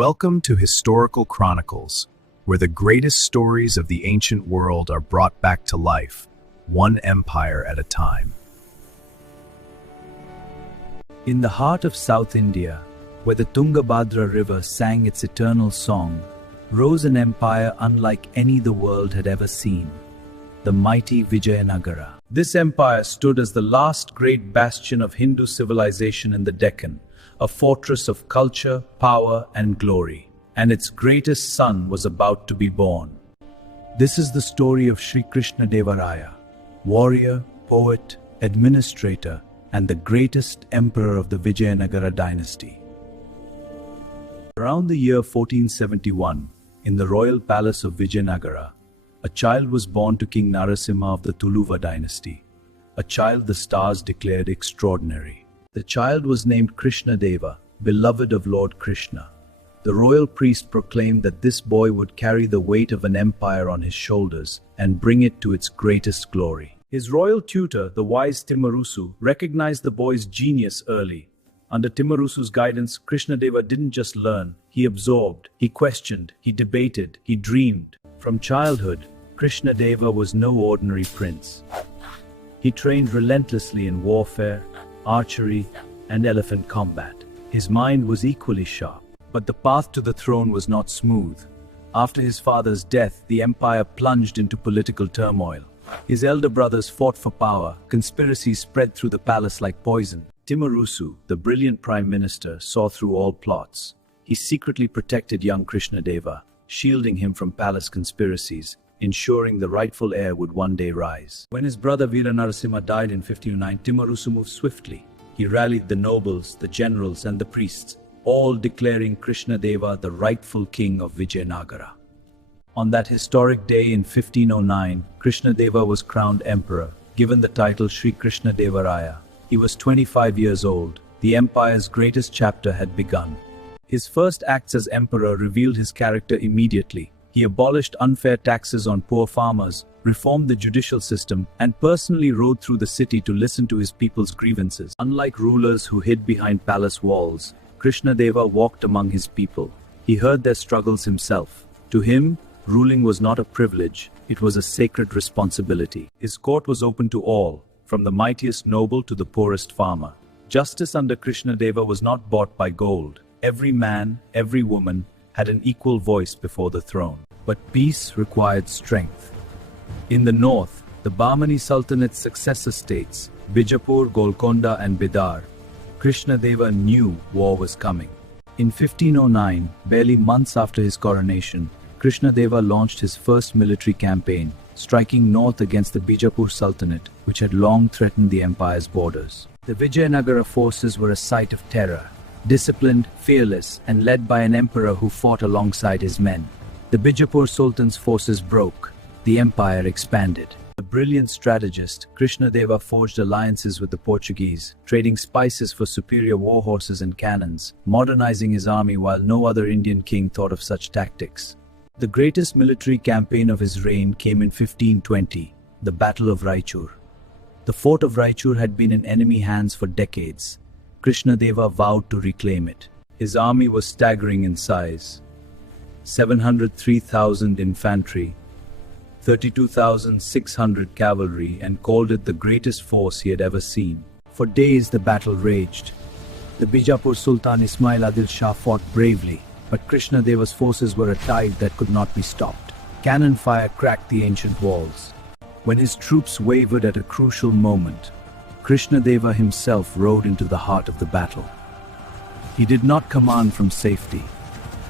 Welcome to Historical Chronicles, where the greatest stories of the ancient world are brought back to life, one empire at a time. In the heart of South India, where the Tungabhadra river sang its eternal song, rose an empire unlike any the world had ever seen, the mighty Vijayanagara. This empire stood as the last great bastion of Hindu civilization in the Deccan, a fortress of culture, power, and glory, and its greatest son was about to be born. This is the story of Srikrishnadevaraya, warrior, poet, administrator, and the greatest emperor of the Vijayanagara dynasty. Around the year 1471, in the royal palace of Vijayanagara, a child was born to King Narasimha of the Tuluva dynasty, a child the stars declared extraordinary. The child was named Krishnadeva, beloved of Lord Krishna. The royal priest proclaimed that this boy would carry the weight of an empire on his shoulders and bring it to its greatest glory. His royal tutor, the wise Timarusu, recognized the boy's genius early. Under Timarusu's guidance, Krishnadeva didn't just learn, he absorbed, he questioned, he debated, he dreamed. From childhood, Krishnadeva was no ordinary prince. He trained relentlessly in warfare, archery, and elephant combat. His mind was equally sharp. But the path to the throne was not smooth. After his father's death, the empire plunged into political turmoil. His elder brothers fought for power, conspiracies spread through the palace like poison. Timarusu, the brilliant prime minister, saw through all plots. He secretly protected young Krishnadeva, shielding him from palace conspiracies, ensuring the rightful heir would one day rise. When his brother Veera Narasimha died in 1509, Timarusu moved swiftly. He rallied the nobles, the generals, and the priests, all declaring Krishnadeva the rightful king of Vijayanagara. On that historic day in 1509, Krishnadeva was crowned emperor, given the title Srikrishnadevaraya. He was 25 years old. The empire's greatest chapter had begun. His first acts as emperor revealed his character immediately. He abolished unfair taxes on poor farmers, reformed the judicial system, and personally rode through the city to listen to his people's grievances. Unlike rulers who hid behind palace walls, Krishnadeva walked among his people. He heard their struggles himself. To him, ruling was not a privilege, it was a sacred responsibility. His court was open to all, from the mightiest noble to the poorest farmer. Justice under Krishnadeva was not bought by gold. Every man, every woman, had an equal voice before the throne. But peace required strength. In the north, the Bahmani Sultanate's successor states, Bijapur, Golconda, and Bidar, Krishnadeva knew war was coming. In 1509, barely months after his coronation, Krishnadeva launched his first military campaign, striking north against the Bijapur Sultanate, which had long threatened the empire's borders. The Vijayanagara forces were a sight of terror. Disciplined, fearless, and led by an emperor who fought alongside his men. The Bijapur Sultan's forces broke. The empire expanded. A brilliant strategist, Krishnadeva forged alliances with the Portuguese, trading spices for superior war horses and cannons, modernizing his army while no other Indian king thought of such tactics. The greatest military campaign of his reign came in 1520, the Battle of Raichur. The fort of Raichur had been in enemy hands for decades. Krishnadeva vowed to reclaim it. His army was staggering in size. 703,000 infantry, 32,600 cavalry, and called it the greatest force he had ever seen. For days the battle raged. The Bijapur Sultan Ismail Adil Shah fought bravely, but Krishnadeva's forces were a tide that could not be stopped. Cannon fire cracked the ancient walls. When his troops wavered at a crucial moment, Krishnadeva himself rode into the heart of the battle. He did not command from safety.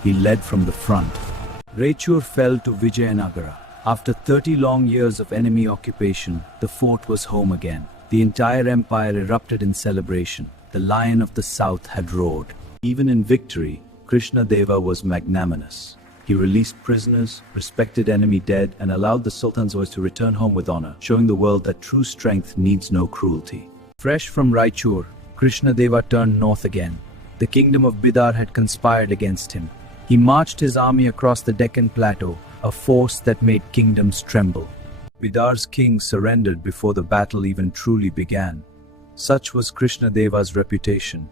He led from the front. Raichur fell to Vijayanagara. After 30 long years of enemy occupation, the fort was home again. The entire empire erupted in celebration. The Lion of the South had roared. Even in victory, Krishnadeva was magnanimous. He released prisoners, respected enemy dead, and allowed the Sultan's voice to return home with honor, showing the world that true strength needs no cruelty. Fresh from Raichur, Krishnadeva turned north again. The kingdom of Bidar had conspired against him. He marched his army across the Deccan Plateau, a force that made kingdoms tremble. Bidar's king surrendered before the battle even truly began. Such was Krishnadeva's reputation.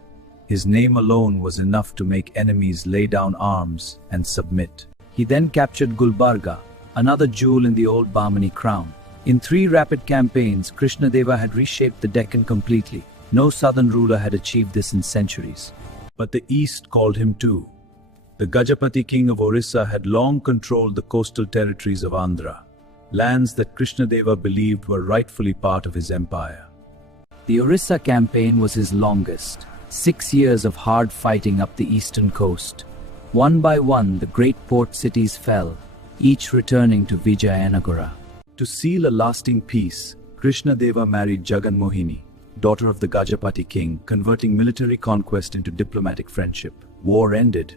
His name alone was enough to make enemies lay down arms and submit. He then captured Gulbarga, another jewel in the old Bahmani crown. In 3 rapid campaigns, Krishnadeva had reshaped the Deccan completely. No southern ruler had achieved this in centuries. But the east called him too. The Gajapati king of Orissa had long controlled the coastal territories of Andhra, lands that Krishnadeva believed were rightfully part of his empire. The Orissa campaign was his longest, 6 years of hard fighting up the eastern coast. One by one, the great port cities fell, each returning to Vijayanagara. To seal a lasting peace, Krishnadeva married Jaganmohini, daughter of the Gajapati king, converting military conquest into diplomatic friendship. War ended.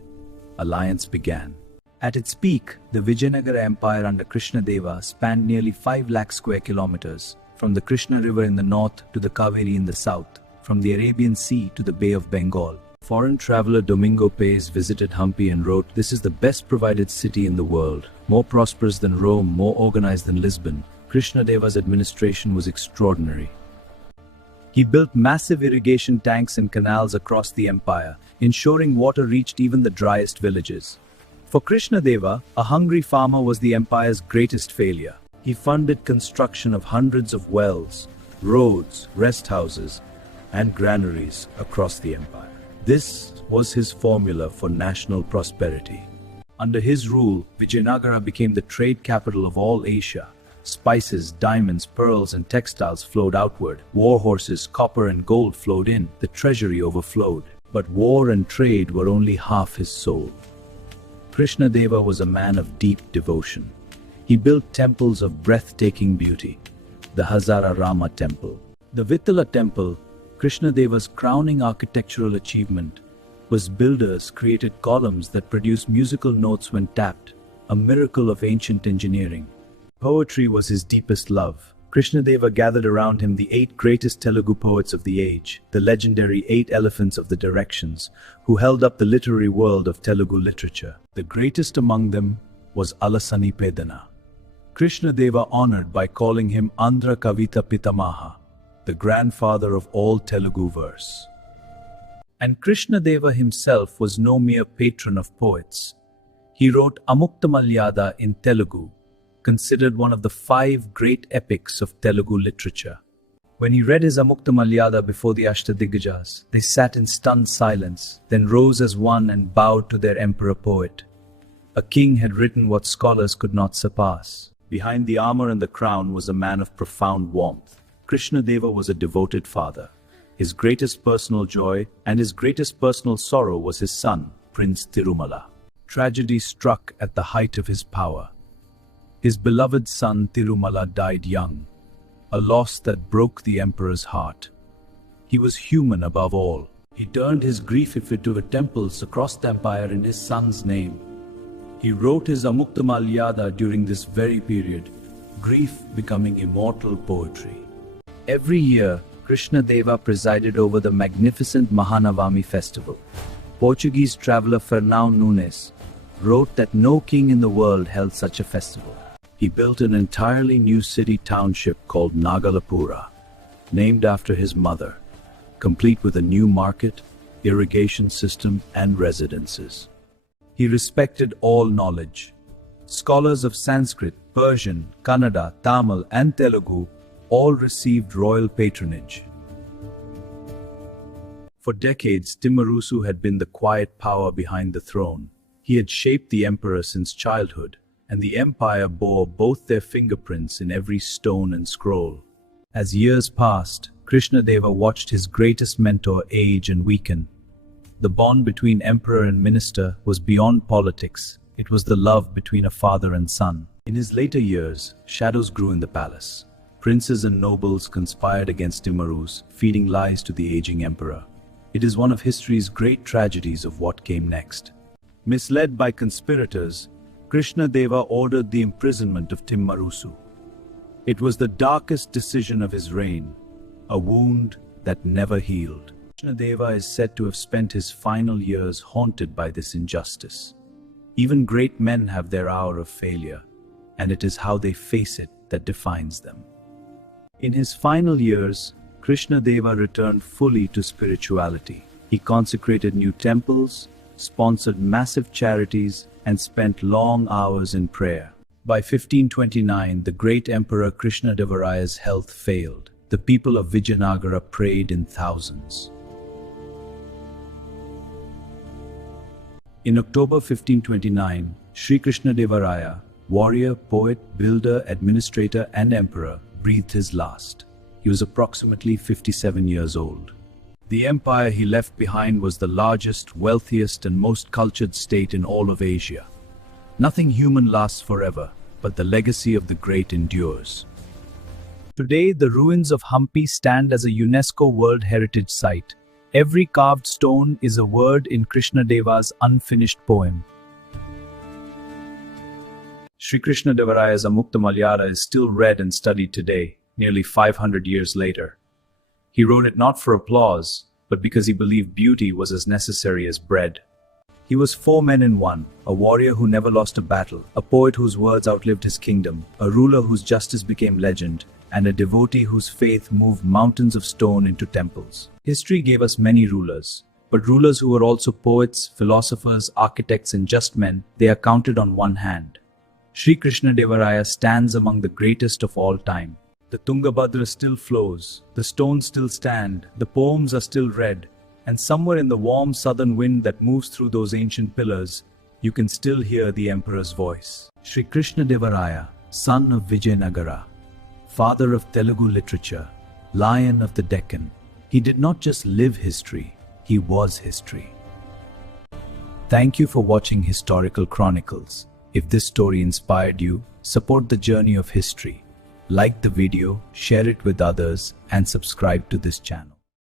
Alliance began. At its peak, the Vijayanagara Empire under Krishnadeva spanned nearly 5 lakh square kilometers, from the Krishna River in the north to the Kaveri in the south, from the Arabian Sea to the Bay of Bengal. Foreign traveler Domingo Paez visited Hampi and wrote, "This is the best provided city in the world, more prosperous than Rome, more organized than Lisbon." Krishnadeva's administration was extraordinary. He built massive irrigation tanks and canals across the empire, ensuring water reached even the driest villages. For Krishnadeva, a hungry farmer was the empire's greatest failure. He funded construction of hundreds of wells, roads, rest houses, and granaries across the empire. This was his formula for national prosperity. Under his rule, Vijayanagara became the trade capital of all Asia. Spices, diamonds, pearls, and textiles flowed outward. War horses, copper, and gold flowed in. The treasury overflowed. But war and trade were only half his soul. Krishnadeva was a man of deep devotion. He built temples of breathtaking beauty. The Hazara Rama temple, the Vittala temple, Krishnadeva's crowning architectural achievement, was builders created columns that produced musical notes when tapped, a miracle of ancient engineering. Poetry was his deepest love. Krishnadeva gathered around him the 8 greatest Telugu poets of the age, the legendary 8 elephants of the directions, who held up the literary world of Telugu literature. The greatest among them was Alasani Pedana. Krishnadeva honored by calling him Andhra Kavita Pitamaha, the grandfather of all Telugu verse. And Krishnadeva himself was no mere patron of poets. He wrote Amukta in Telugu, considered one of the 5 great epics of Telugu literature. When he read his Amukta before the Ashtadiggjas, they sat in stunned silence, then rose as one and bowed to their emperor poet. A king had written what scholars could not surpass. Behind the armor and the crown was a man of profound warmth. Krishnadeva was a devoted father. His greatest personal joy and his greatest personal sorrow was his son, Prince Tirumala. Tragedy struck at the height of his power. His beloved son Tirumala died young, a loss that broke the emperor's heart. He was human above all. He turned his grief into temples across the empire in his son's name. He wrote his Amukta during this very period, grief becoming immortal poetry. Every year, Krishnadeva presided over the magnificent Mahanavami festival. Portuguese traveler Fernão Nunes wrote that no king in the world held such a festival. He built an entirely new city township called Nagalapura, named after his mother, complete with a new market, irrigation system, and residences. He respected all knowledge. Scholars of Sanskrit, Persian, Kannada, Tamil, and Telugu all received royal patronage. For decades, Timmarusu had been the quiet power behind the throne. He had shaped the emperor since childhood, and the empire bore both their fingerprints in every stone and scroll. As years passed, Krishnadeva watched his greatest mentor age and weaken. The bond between emperor and minister was beyond politics. It was the love between a father and son. In his later years, shadows grew in the palace. Princes and nobles conspired against Timmarus, feeding lies to the aging emperor. It is one of history's great tragedies of what came next. Misled by conspirators, Krishnadeva ordered the imprisonment of Timmarusu. It was the darkest decision of his reign, a wound that never healed. Krishnadeva is said to have spent his final years haunted by this injustice. Even great men have their hour of failure, and it is how they face it that defines them. In his final years, Krishnadeva returned fully to spirituality. He consecrated new temples, sponsored massive charities, and spent long hours in prayer. By 1529, the great Emperor Krishnadevaraya's health failed. The people of Vijayanagara prayed in thousands. In October 1529, Srikrishnadevaraya, warrior, poet, builder, administrator, and emperor, breathed his last. He was approximately 57 years old. The empire he left behind was the largest, wealthiest, and most cultured state in all of Asia. Nothing human lasts forever, but the legacy of the great endures. Today, the ruins of Hampi stand as a UNESCO World Heritage Site. Every carved stone is a word in Krishnadeva's unfinished poem. Srikrishnadevarayas Amukta Malyara is still read and studied today, nearly 500 years later. He wrote it not for applause, but because he believed beauty was as necessary as bread. He was 4 men in one, a warrior who never lost a battle, a poet whose words outlived his kingdom, a ruler whose justice became legend, and a devotee whose faith moved mountains of stone into temples. History gave us many rulers, but rulers who were also poets, philosophers, architects, and just men, they are counted on one hand. Sri Krishnadevaraya stands among the greatest of all time. The Tungabhadra still flows, the stones still stand, the poems are still read, and somewhere in the warm southern wind that moves through those ancient pillars, you can still hear the emperor's voice. Sri Krishnadevaraya, son of Vijayanagara, father of Telugu literature, lion of the Deccan, he did not just live history, he was history. Thank you for watching Historical Chronicles. If this story inspired you, support the journey of history. Like the video, share it with others, and subscribe to this channel.